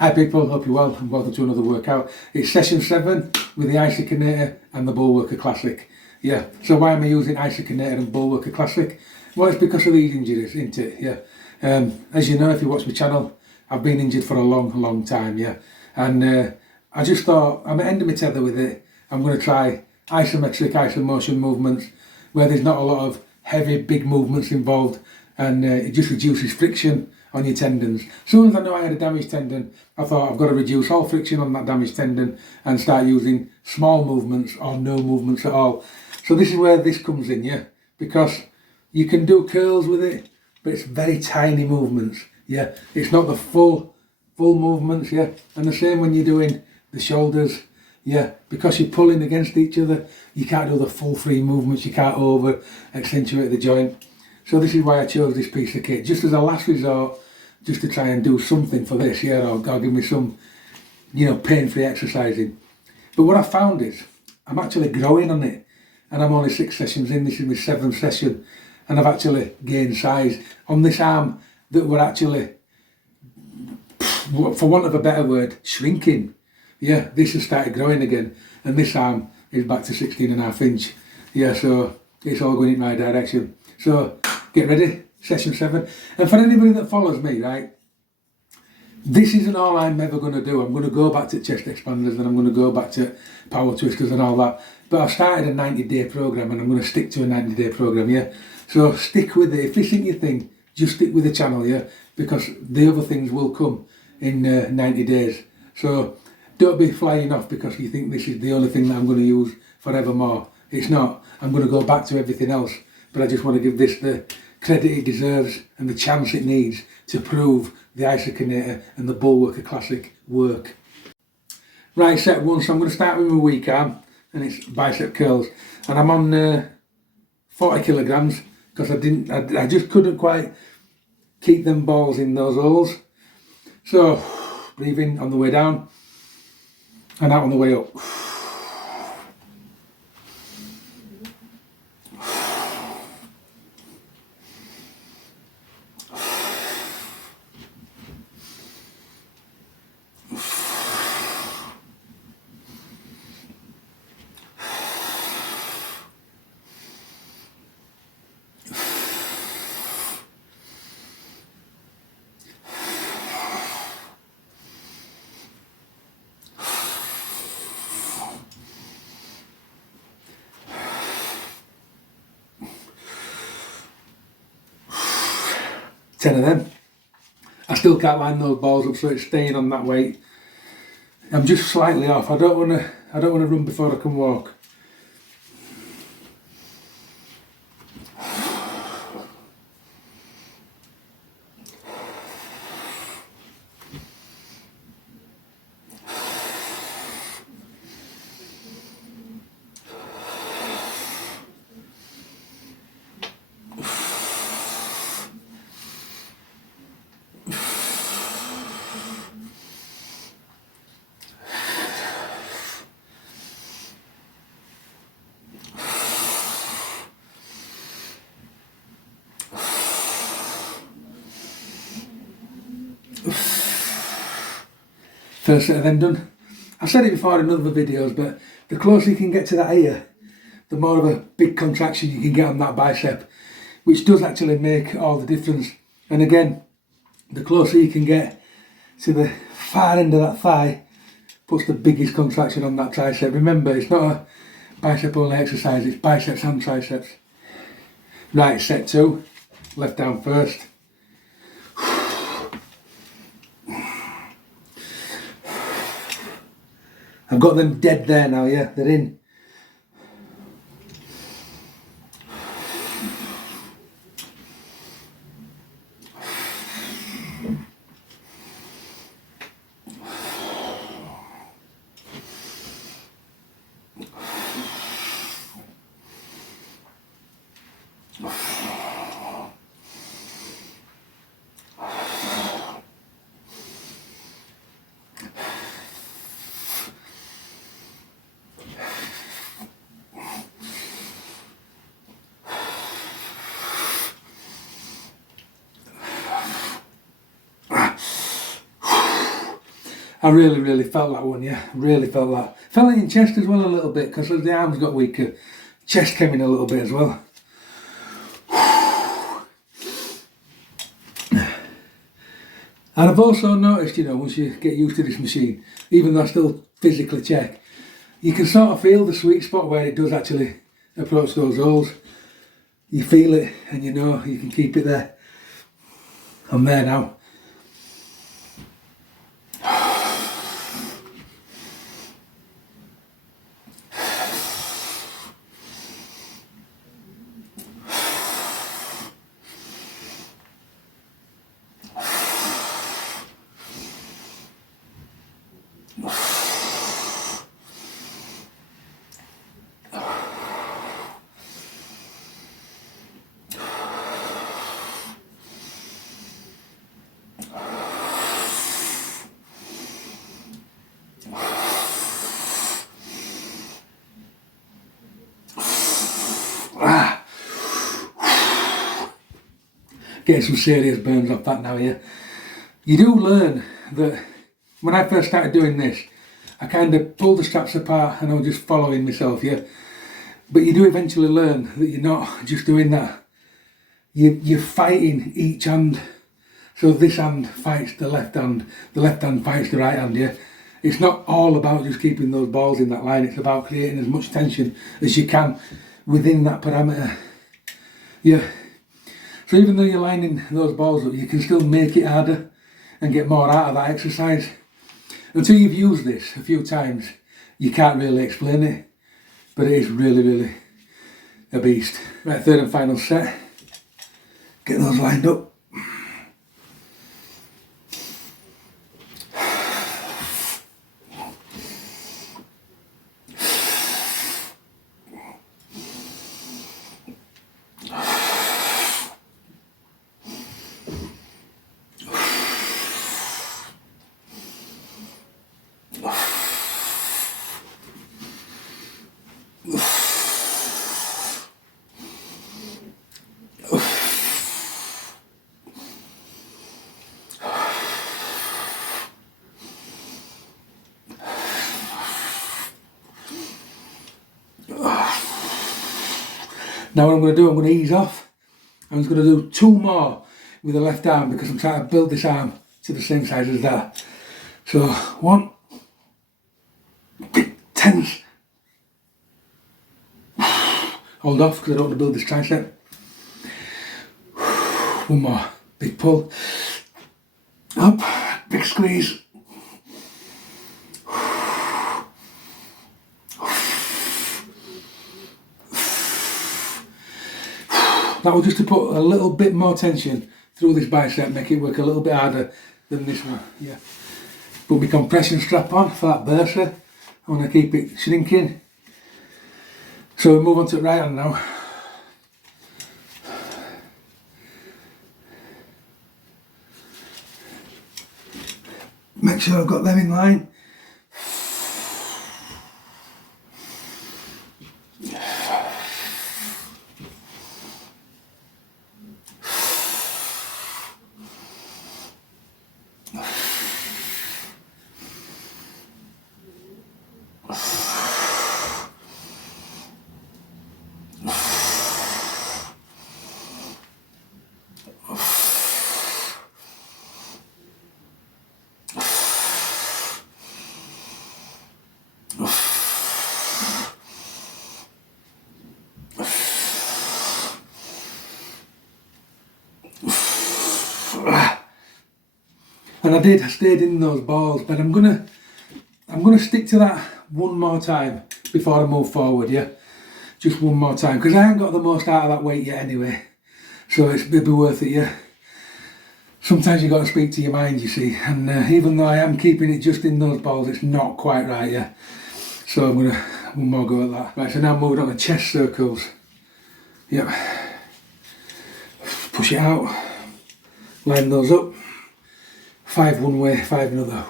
Hi people, hope you're well and welcome to another workout. It's session 7 with the Isokinetic and the Bull Worker Classic. Yeah, so why am I using Isokinetic and Bull Worker Classic? Well, it's because of these injuries, isn't it? Yeah. As you know, if you watch my channel, I've been injured for a long time, yeah. And I just thought, I'm at the end of my tether with it. I'm going to try isometric isomotion movements where there's not a lot of heavy, big movements involved, and it just reduces friction on your tendons. As soon as I know I had a damaged tendon, I thought I've got to reduce all friction on that damaged tendon and start using small movements or no movements at all. So this is where this comes in, yeah, because you can do curls with it, but it's very tiny movements, yeah. It's not the full movements, yeah. And the same when you're doing the shoulders, yeah, because you're pulling against each other, you can't do the full free movements, you can't over accentuate the joint. So this is why I chose this piece of kit, just as a last resort, just to try and do something for this, yeah, or give me some, pain-free exercising. But what I found is, I'm actually growing on it, and I'm only 6 sessions in, this is my 7th session, and I've actually gained size on this arm that were actually, for want of a better word, shrinking. Yeah, this has started growing again, and this arm is back to 16.5 inch. Yeah, so it's all going in my direction. So get ready, session 7. And for anybody that follows me, right, this isn't all I'm ever going to do. I'm going to go back to chest expanders, and I'm going to go back to power twisters and all that. But I've started a 90-day program, and I'm going to stick to a 90-day program, yeah. So stick with it. If this isn't your thing, just stick with the channel, yeah, because the other things will come in 90 days. So don't be flying off because you think this is the only thing that I'm going to use forevermore. It's not. I'm going to go back to everything else, but I just want to give this the credit it deserves and the chance it needs to prove the Isokinetic and the Bull Worker Classic work. Right, set 1. So I'm going to start with my weak arm, and it's bicep curls, and I'm on 40 kilograms because I just couldn't quite keep them balls in those holes. So breathe in on the way down and out on the way up. Ten of them. I still can't line those balls up, so it's staying on that weight. I'm just slightly off. I don't want to run before I can walk. First set of them done. I've said it before in other videos, but the closer you can get to that ear, the more of a big contraction you can get on that bicep, which does actually make all the difference. And again, the closer you can get to the far end of that thigh, puts the biggest contraction on that tricep. Remember, it's not a bicep only exercise, it's biceps and triceps. Right, set 2, left down first. I've got them dead there now, yeah, they're in. I really felt that one, yeah. Really felt that. Felt it in chest as well a little bit, because as the arms got weaker, chest came in a little bit as well. And I've also noticed, you know, once you get used to this machine, even though I still physically check, you can sort of feel the sweet spot where it does actually approach those holes. You feel it and you know you can keep it there. I'm there now. Getting some serious burns off that now, yeah. You do learn that when I first started doing this, I kind of pulled the straps apart and I was just following myself, yeah. But you do eventually learn that you're not just doing that. You're fighting each hand. So this hand fights the left hand fights the right hand, yeah. It's not all about just keeping those balls in that line, it's about creating as much tension as you can within that parameter. Yeah. So even though you're lining those balls up, you can still make it harder and get more out of that exercise. Until you've used this a few times, you can't really explain it, but it is really a beast. Right, third and final set. Get those lined up. Now what I'm going to do, I'm going to ease off. I'm just going to do 2 more with the left arm because I'm trying to build this arm to the same size as that. So 1, big tense. Hold off because I don't want to build this tricep. 1 more, big pull. Up, big squeeze. That was just to put a little bit more tension through this bicep, make it work a little bit harder than this one, yeah. Put my compression strap on for that burster. I want to keep it shrinking. So we move on to the right hand now. Make sure I've got them in line. And I stayed in those balls, but I'm gonna stick to that 1 more time before I move forward, yeah? Just 1 more time, because I haven't got the most out of that weight yet anyway. So it'll be worth it, yeah? Sometimes you've got to speak to your mind, you see, and even though I am keeping it just in those balls, it's not quite right, yeah? So I'm gonna 1 more go at that. Right, so now moving on to chest circles. Yep. Push it out, line those up. 5 one way, 5 another.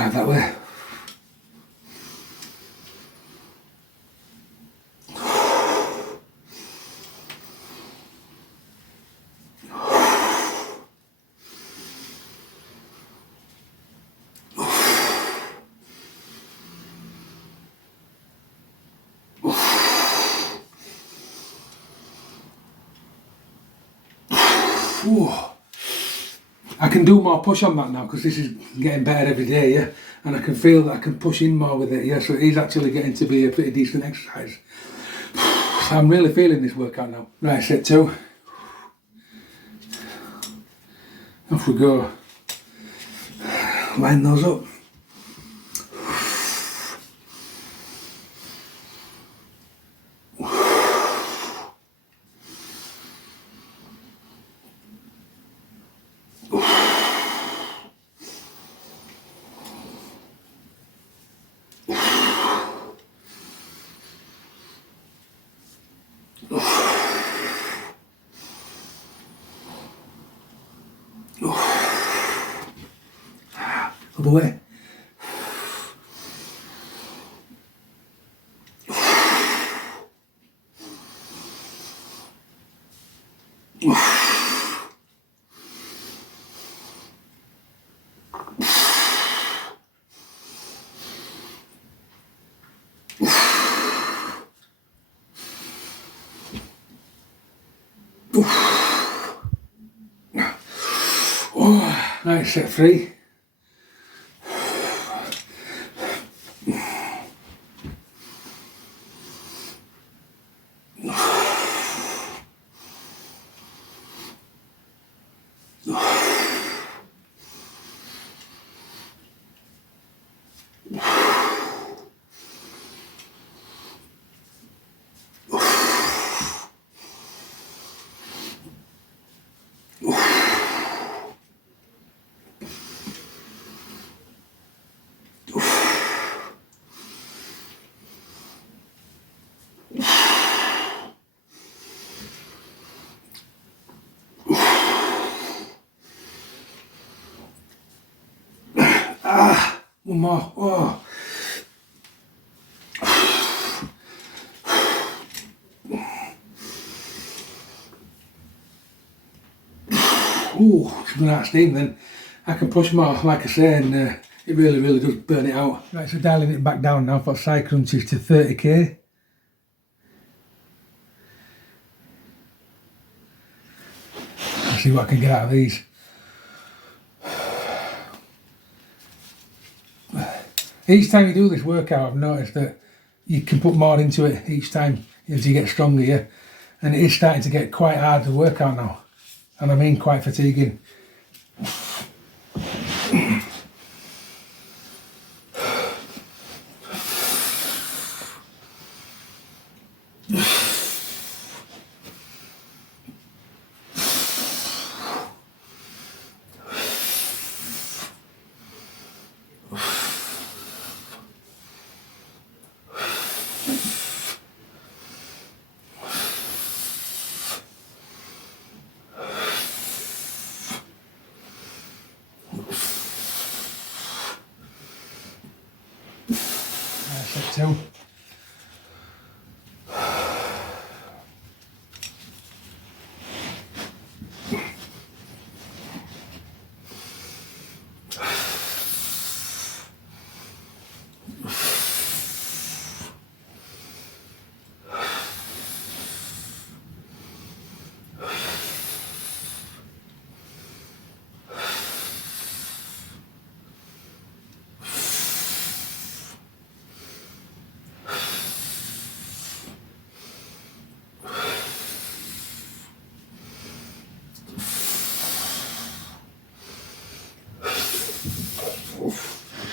Try it that way. Ooh. I can do more push on that now because this is getting better every day, yeah, and I can feel that I can push in more with it, yeah, so it is actually getting to be a pretty decent exercise. So I'm really feeling this workout now. Right, set 2. Off we go. Line those up. Up away. Oh, nice, set 3. One more. Oh. Ooh, it's been out of steam then. I can push more, like I say, and it really does burn it out. Right, so dialing it back down now for side crunches to 30k. Let's see what I can get out of these. Each time you do this workout, I've noticed that you can put more into it each time as you get stronger, yeah? And it is starting to get quite hard to work out now. And I mean quite fatiguing. Set 2.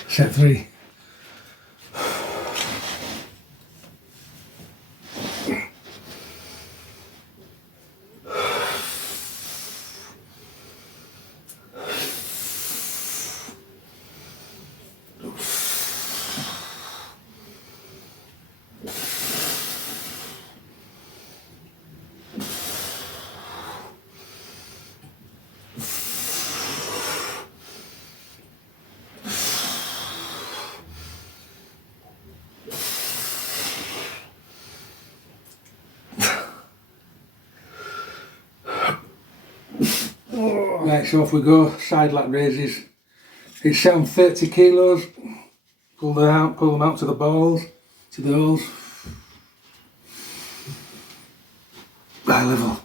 Set 3. Right, so off we go. Side lat raises. It's set on 30 kilos. Pull them out to the balls, to the holes. Eye level.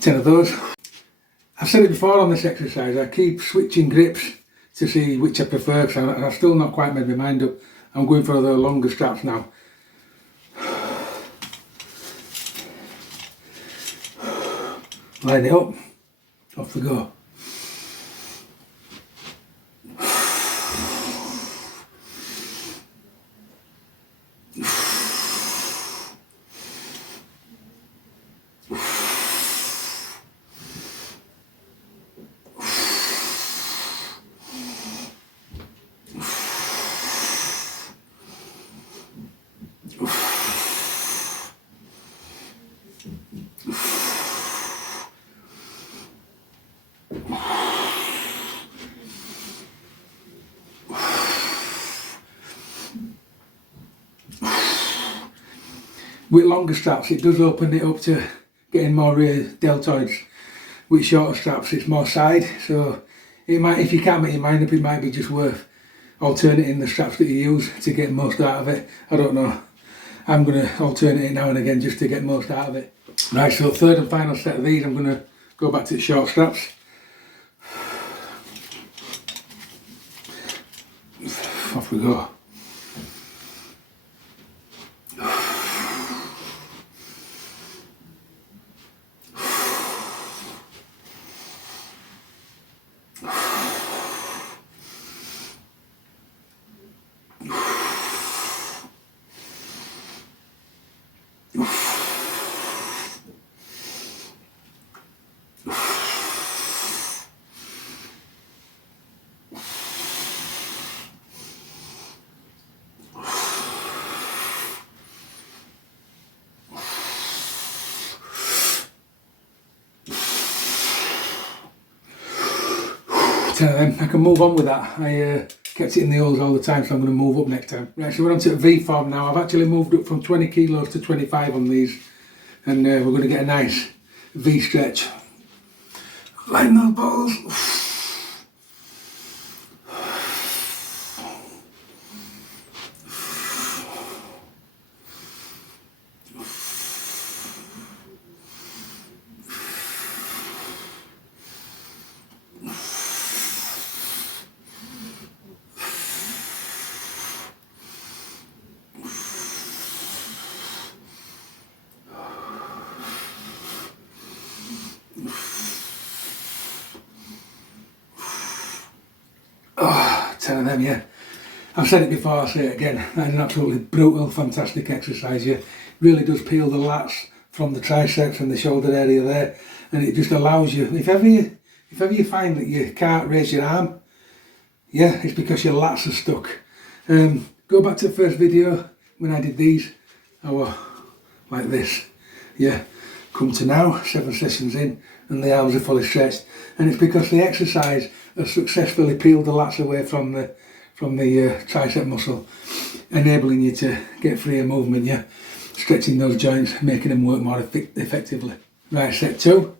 Ten of those. I've said it before on this exercise, I keep switching grips to see which I prefer, because I've still not quite made my mind up. I'm going for the longer straps now. Line it up, off we go. With longer straps it does open it up to getting more deltoids. With shorter straps it's more side, so it might, if you can't make your mind up, it might be just worth alternating the straps that you use to get most out of it. I don't know. I'm going to alternate it now and again just to get most out of it. Right, so third and final set of these, I'm going to go back to the short straps. Off we go. I can move on with that. I kept it in the holes all the time, so I'm going to move up next time. Right, so we're on to the V form now. I've actually moved up from 20 kilos to 25 on these, and we're going to get a nice V stretch. Line those balls. Oh, 10 of them, yeah. I've said it before, I'll say it again. That's an absolutely brutal, fantastic exercise, yeah. Really does peel the lats from the triceps and the shoulder area there, and it just allows you, if ever you find that you can't raise your arm, yeah, it's because your lats are stuck. Go back to the first video when I did these, I was like this, yeah. Come to now, 7 sessions in, and the arms are fully stretched, and it's because the exercise has successfully peeled the lats away from the tricep muscle, enabling you to get freer movement, yeah, stretching those joints, making them work more effectively. Right, set 2.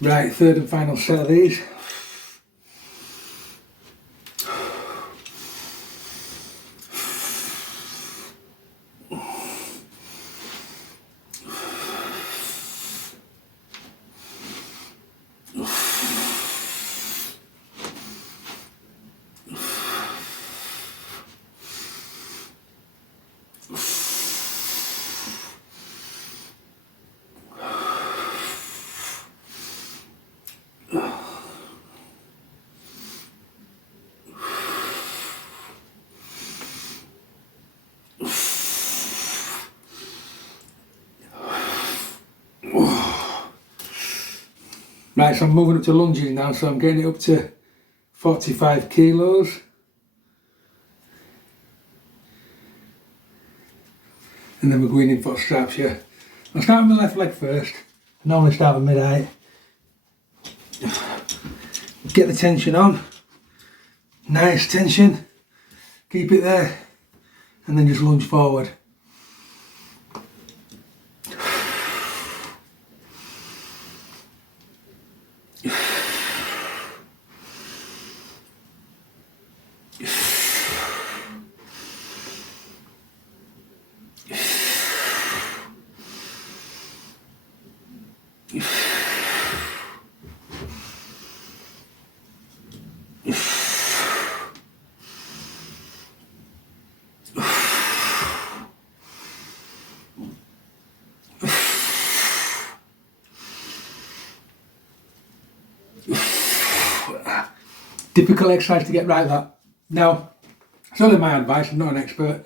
Right, third and final set of these. Right, so I'm moving up to lunges now, so I'm getting it up to 45 kilos. And then we're going in for straps, yeah. I'll start with my left leg first. I normally start with mid-height. Get the tension on. Nice tension. Keep it there. And then just lunge forward. Difficult exercise to get right, that. Now, it's only my advice, I'm not an expert,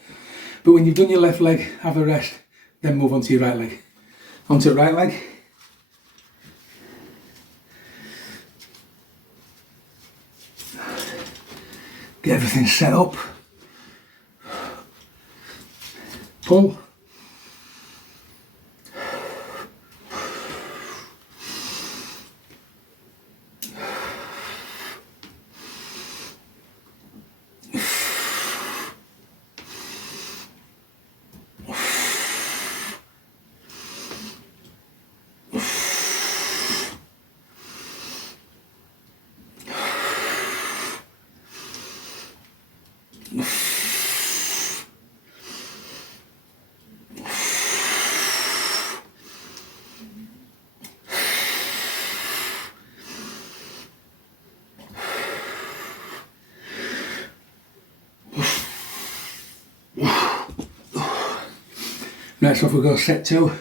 but when you've done your left leg, have a rest, then move on to your right leg. Onto the right leg. Get everything set up. Pull. Right, so off we go, set 2.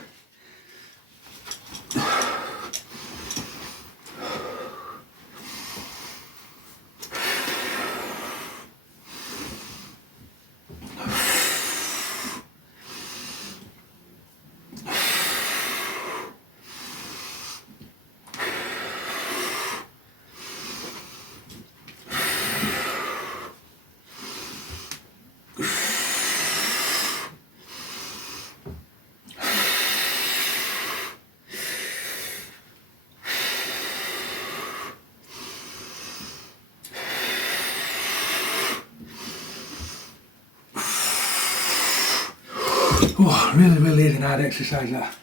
Oh, really is an hard exercise, that.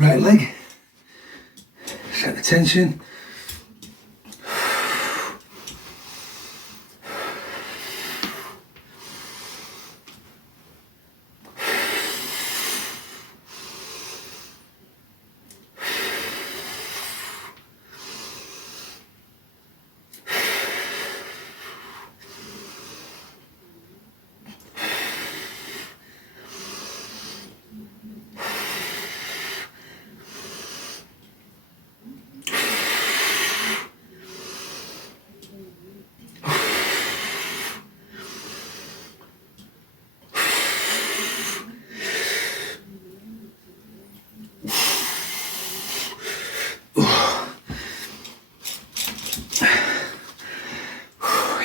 Right leg, set the tension.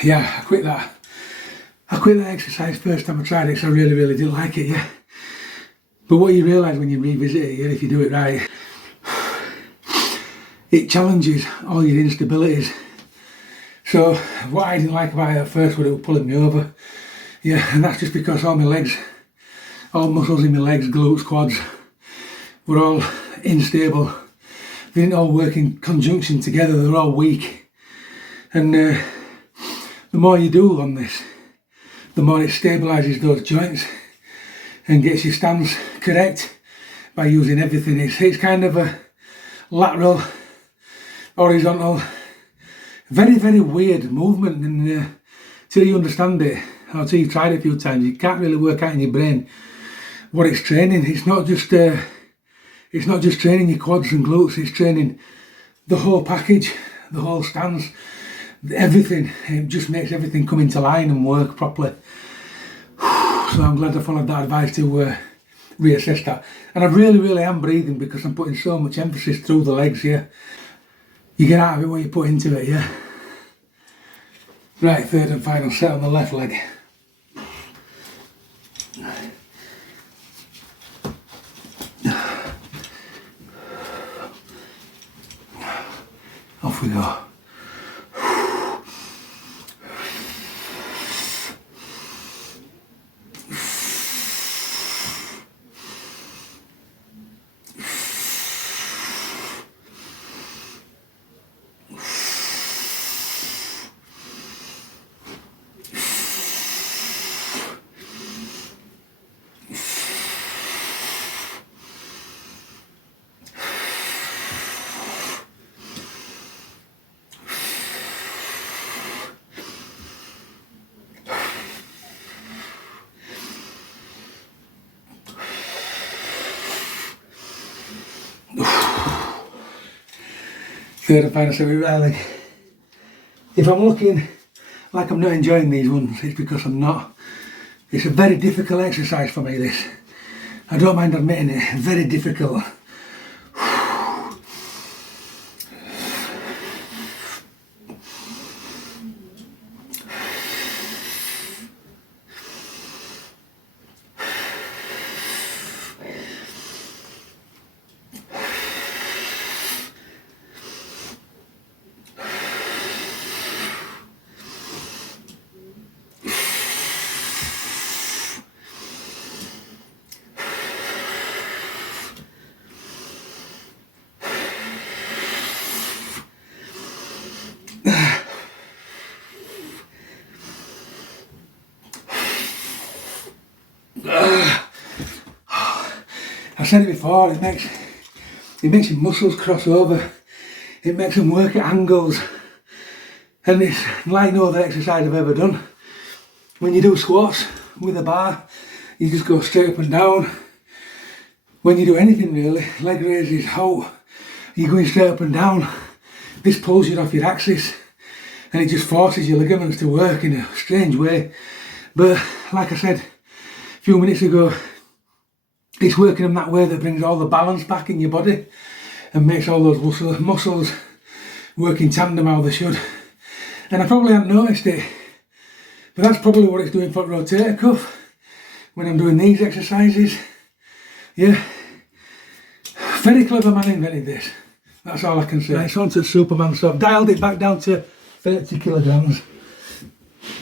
Yeah, I quit that exercise first time I tried it because I really didn't like it, yeah. But what you realise when you revisit it, yeah, if you do it right, it challenges all your instabilities. So what I didn't like about it at first was it was pulling me over. Yeah, and that's just because all my all muscles in my legs, glutes, quads, were all unstable. They didn't all work in conjunction together, they were all weak. And the more you do on this, the more it stabilises those joints and gets your stance correct by using everything. It's kind of a lateral, horizontal, very, very weird movement, and till you understand it, or till you've tried it a few times, you can't really work out in your brain what it's training. It's not just training your quads and glutes, it's training the whole package, the whole stance, everything. It just makes everything come into line and work properly. So I'm glad I followed that advice to reassess that. And I really, really am breathing because I'm putting so much emphasis through the legs here. You get out of it what you put into it, yeah? Right, third and final set on the left leg. Off we go. Third and final set with right leg. If I'm looking like I'm not enjoying these ones, it's because I'm not. It's a very difficult exercise for me, this. I don't mind admitting it, very difficult. I've said it before, it makes your muscles cross over, it makes them work at angles, and it's like no other exercise I've ever done. When you do squats with a bar, you just go straight up and down. When you do anything really, leg raises, how you're going straight up and down. This pulls you off your axis and it just forces your ligaments to work in a strange way. But like I said a few minutes ago, it's working in that way that brings all the balance back in your body and makes all those muscles work in tandem how they should. And I probably hadn't noticed it, but that's probably what it's doing for the rotator cuff when I'm doing these exercises. Yeah, very clever man invented this, that's all I can say. Right, it's on to Superman, so I've dialed it back down to 30 kilograms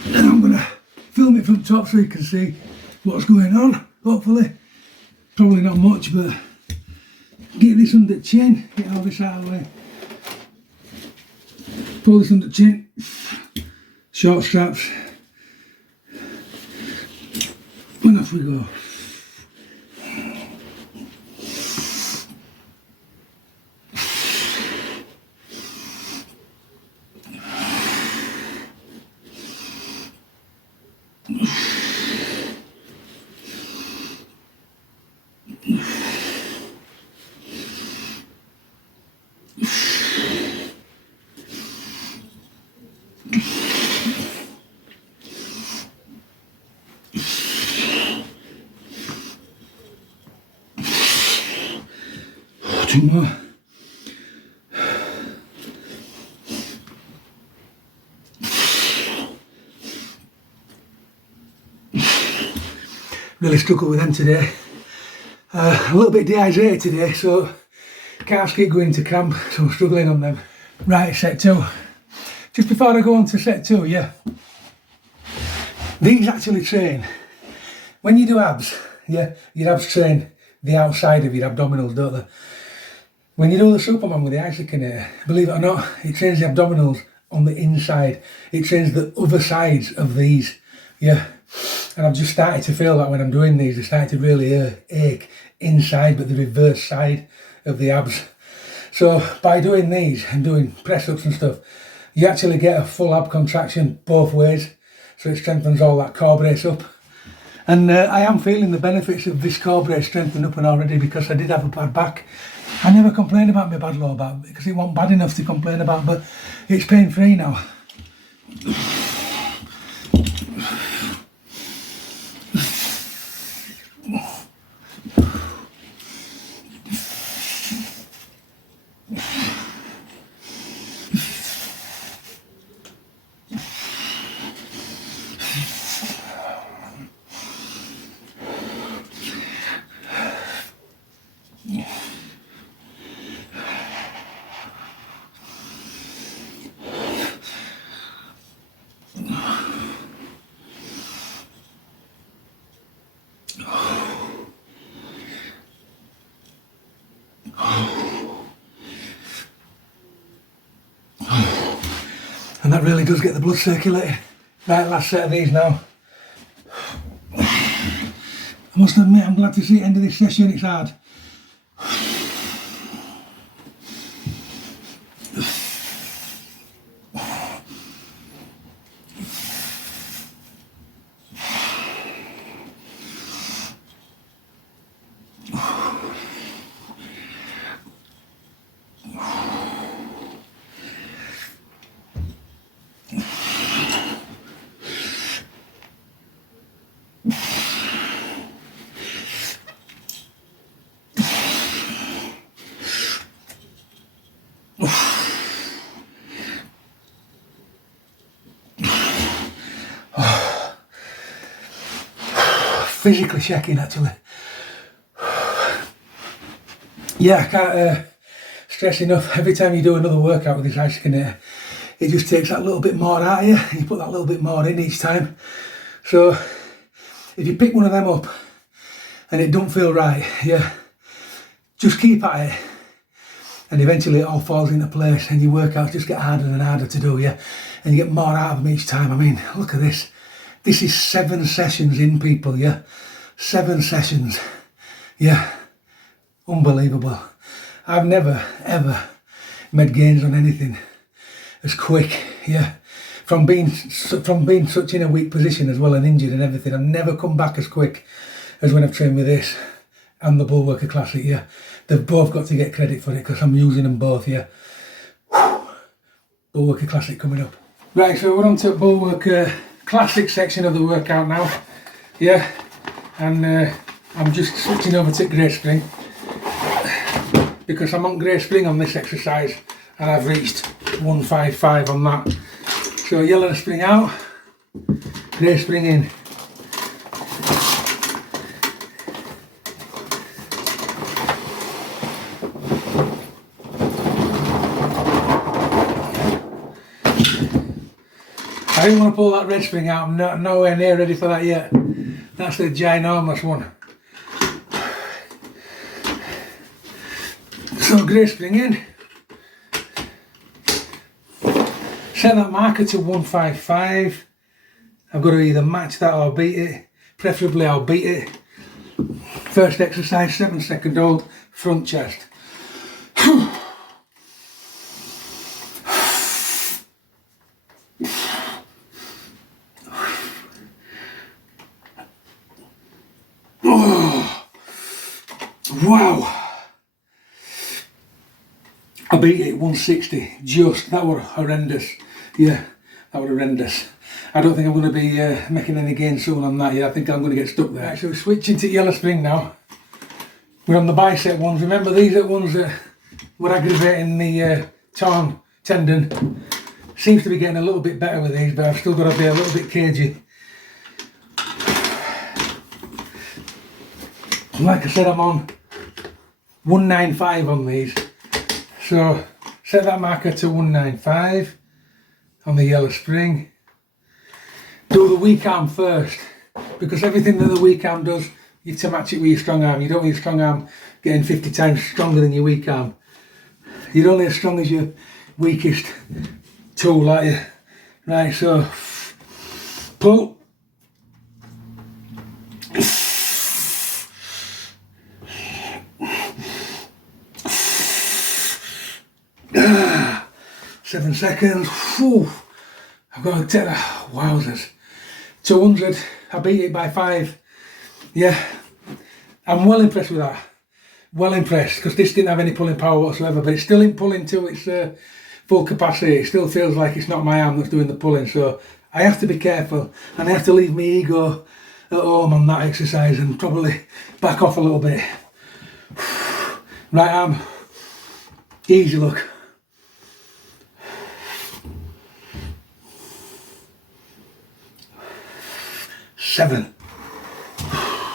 and I'm going to film it from the top so you can see what's going on, hopefully. Probably not much, but get this under chin, get all this out of the way. Pull this under chin, short straps, and off we go. Two more. Really struggled with them today. A little bit dehydrated today, so calves keep going into cramp, so I'm struggling on them. Right, set two. Just before I go on to set two, yeah. These actually train. When you do abs, Yeah, your abs train the outside of your abdominals, don't they? When you do the Superman with the isokinetic, believe it or not, it trains the abdominals on the inside. It trains the other sides of these. Yeah, and I've just started to feel that when I'm doing these, they start to really ache inside, but the reverse side of the abs. So by doing these and doing press-ups and stuff, you actually get a full ab contraction both ways. So it strengthens all that core brace up. And I am feeling the benefits of this core brace strengthening up and already, because I did have a bad back. I never complained about my bad lower back because it wasn't bad enough to complain about, but it's pain-free now. And that really does get the blood circulating. Right, last set of these now. I must admit, I'm glad to see the end of this session. It's hard. Physically checking, actually. Yeah, I can't stress enough, every time you do another workout with this isokinetic, it just takes that little bit more out of you, and you put that little bit more in each time. So if you pick one of them up and it don't feel right, yeah, just keep at it, and eventually it all falls into place and your workouts just get harder and harder to do, yeah, and you get more out of them each time. I mean, look at this. This is 7 sessions in, people, yeah? 7 sessions. Yeah. Unbelievable. I've never, ever made gains on anything as quick, yeah? From being such in a weak position as well and injured and everything, I've never come back as quick as when I've trained with this and the Bullworker Classic, yeah? They've both got to get credit for it because I'm using them both, yeah? Bullworker Classic coming up. Right, so we're on to Bullworker Classic section of the workout now, yeah, and I'm just switching over to grey spring because I'm on grey spring on this exercise and I've reached 155 on that. So yellow spring out, grey spring in. I didn't want to pull that red spring out, I'm nowhere near ready for that yet. That's the ginormous one. So grey spring in. Set that marker to 155. I've got to either match that or beat it. Preferably I'll beat it. First exercise, 7-second hold, front chest. Wow, I beat it 160, just, that were horrendous, yeah, that were horrendous. I don't think I'm going to be making any gains soon on that, yeah, I think I'm going to get stuck there. Right, so we're switching to yellow spring now. We're on the bicep ones. Remember, these are the ones that were aggravating the torn tendon. Seems to be getting a little bit better with these, but I've still got to be a little bit cagey. Like I said, I'm on 195 on these, so set that marker to 195 on the yellow spring. Do the weak arm first, because everything that the weak arm does, You have to match it with your strong arm. You don't want your strong arm getting 50 times stronger than your weak arm. You're only as strong as your weakest tool, aren't you? Right, so pull. Ah, 7 seconds. Whew. I've got to take that. Wowzers. 200. I beat it by 5. Yeah, I'm well impressed with that. Well impressed, because this didn't have any pulling power whatsoever, but it's still in pulling to its full capacity. It still feels like it's not my arm that's doing the pulling, so I have to be careful, and I have to leave my ego at home on that exercise and probably back off a little bit. Right arm, easy look. Seven.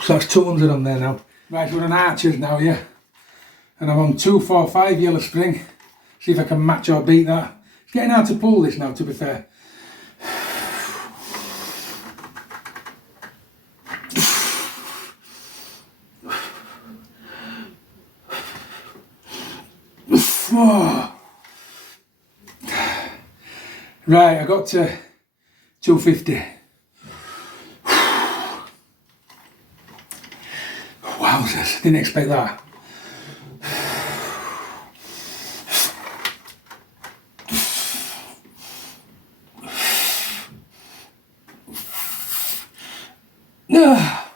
So that's 200 on there now. Right, so we're on archers now, yeah. And I'm on 245 yellow spring. See if I can match or beat that. It's getting hard to pull this now, to be fair. Right, I got to 250. Wowzers, didn't expect that. Ah.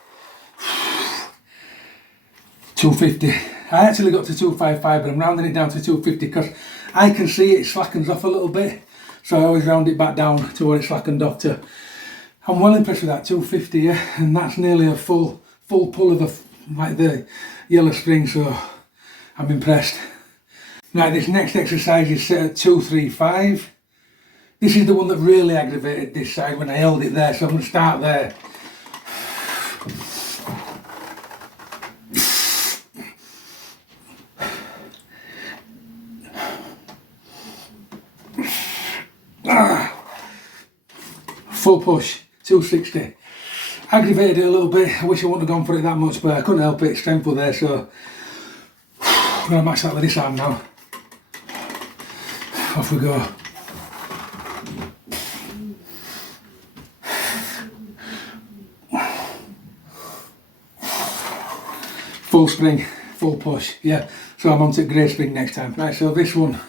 250. I actually got to 255, but I'm rounding it down to 250 because I can see it slackens off a little bit, so I always round it back down to what it slackened off to. I'm well impressed with that 250, yeah, and that's nearly a full pull of the yellow spring, so I'm impressed. Now this next exercise is set at 235. This is the one that really aggravated this side when I held it there, so I'm going to start there. Full push, 260. Aggravated it a little bit. I wish I wouldn't have gone for it that much, but I couldn't help it. Strength was there, so I'm going to match that with this arm now. Off we go. Full spring, full push, yeah. So I'm on to grey spring next time. Right, so this one,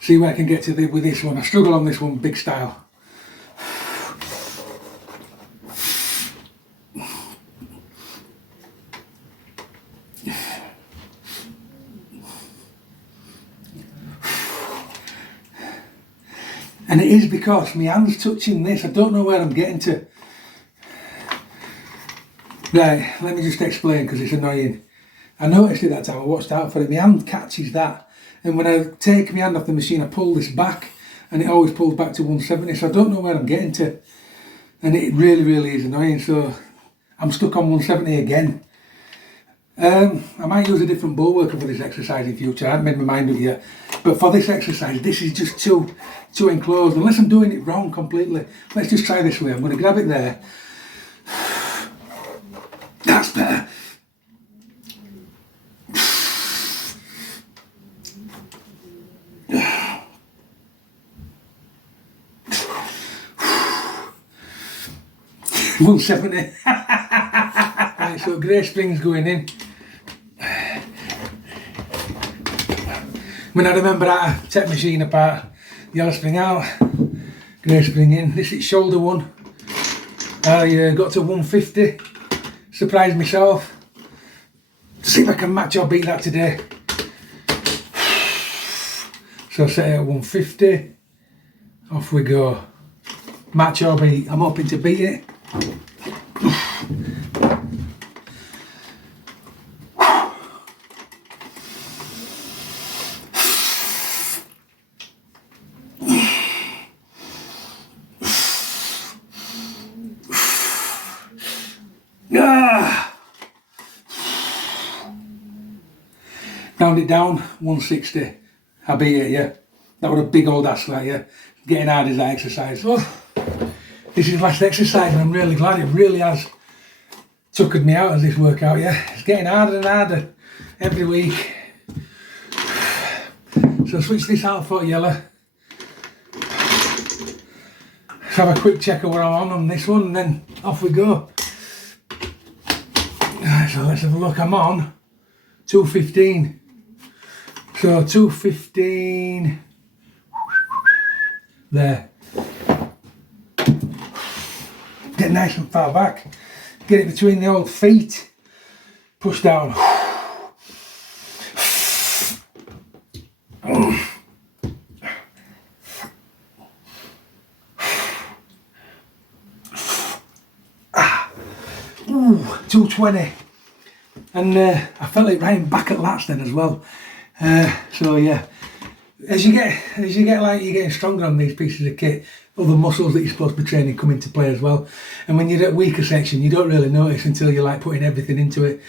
see where I can get to with this one. I struggle on this one, big style. And it is because my hand's touching this. I don't know where I'm getting to. Right, let me just explain because it's annoying. I noticed it that time, I watched out for it. My hand catches that. And when I take my hand off the machine, I pull this back and it always pulls back to 170. So I don't know where I'm getting to. And it really, really is annoying. So I'm stuck on 170 again. I might use a different ball worker for this exercise in future. I haven't made my mind up yet. But for this exercise, this is just too enclosed. Unless I'm doing it wrong completely. Let's just try this way. I'm going to grab it there. That's better. $170. Right, so grey spring's going in. When I remember how to take machine apart, yellow spring out, grey spring in. This is shoulder one. I got to 150. Surprised myself. See if I can match or beat that today. So set it at 150. Off we go. Match or beat. I'm hoping to beat it. Round it down, 160. I beat it, yeah. That was a big old ass, like, yeah. Getting hard as that exercise. Oh, this is last exercise and I'm really glad. It really has tuckered me out of this workout, yeah. It's getting harder and harder every week. So switch this out for yellow. Let's have a quick check of what I'm on this one and then off we go. So let's have a look. I'm on 215. So 215 there. Get nice and far back. Get it between the old feet. Push down. Ooh, 220. And I felt it right back at lats then as well. So yeah, as you get like you're getting stronger on these pieces of kit, other muscles that you're supposed to be training come into play as well. And when you're at weaker section, you don't really notice until you're like putting everything into it.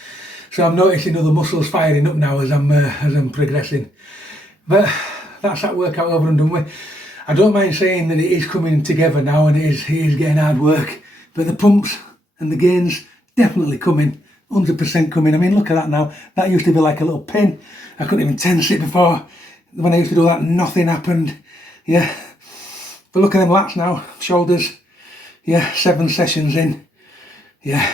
So I'm noticing other muscles firing up now as I'm progressing. But that's that workout over and done with. I don't mind saying that it is coming together now, and it is getting hard work. But the pumps and the gains definitely coming. 100% coming. I mean, look at that now. That used to be like a little pin. I couldn't even tense it before. When I used to do that, nothing happened. Yeah. But look at them lats now. Shoulders. Yeah, 7 sessions in. Yeah.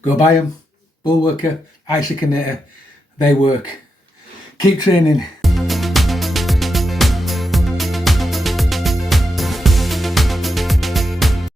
Go buy them. Bull worker, isokinetic. They work. Keep training.